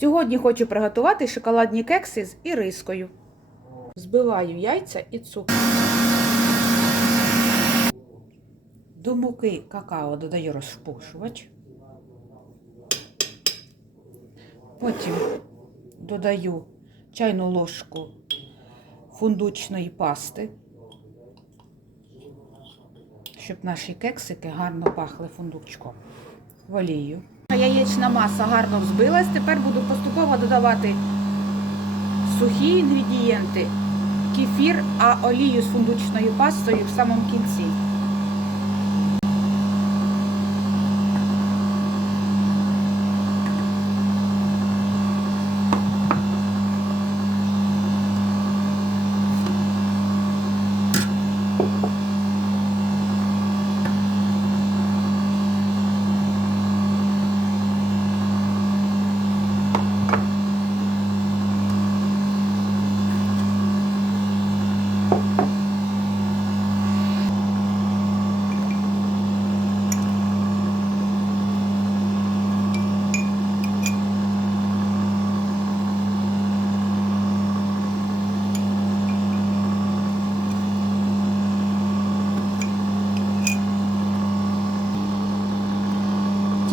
Сьогодні хочу приготувати шоколадні кекси з ірискою. Збиваю яйця і цукор. До муки какао додаю розпушувач. Потім додаю чайну ложку фундучної пасти, щоб наші кексики гарно пахли фундучком. В олію. Яєчна маса гарно взбилась. Тепер буду поступово додавати сухі інгредієнти, кефір, а олію з фундучною пастою в самому кінці.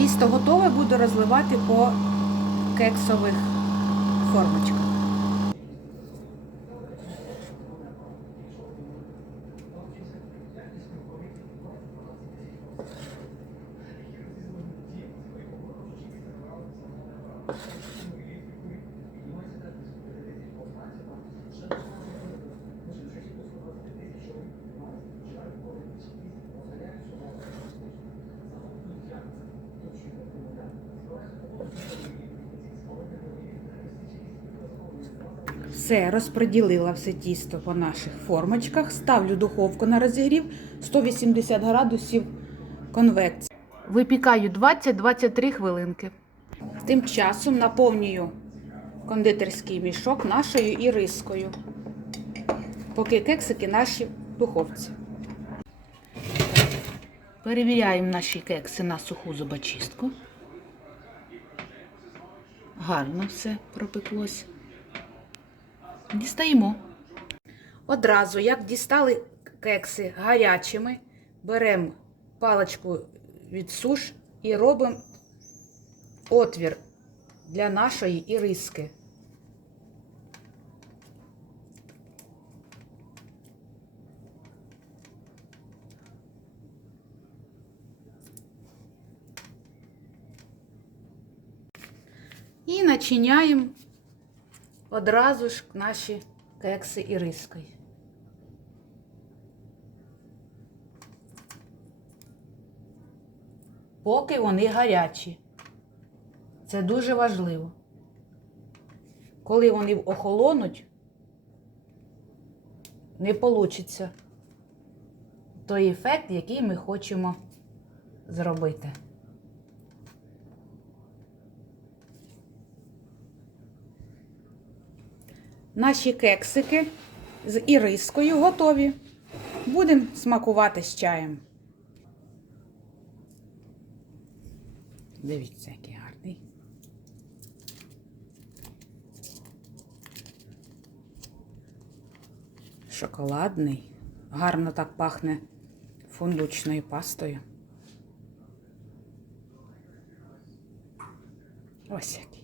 Тісто готове буду розливати по кексових формочках. Все, розподілила все тісто по наших формочках. Ставлю духовку на розігрів 180 градусів конвекції. Випікаю 20-23 хвилинки. Тим часом наповнюю кондитерський мішок нашою ірискою, поки кексики наші в духовці. Перевіряємо наші кекси на суху зубочистку. Гарно все пропеклось. Дістаємо. Одразу, як дістали кекси гарячими, беремо паличку від суш і робимо отвір для нашої іриски. І начиняємо одразу ж наші кекси ірискою. Поки вони гарячі. Це дуже важливо. Коли вони охолонуть, не вийде той ефект, який ми хочемо зробити. Наші кексики з ірискою готові. Будемо смакувати з чаєм. Дивіться, який гарний. Шоколадний. Гарно так пахне фундучною пастою. Ось як.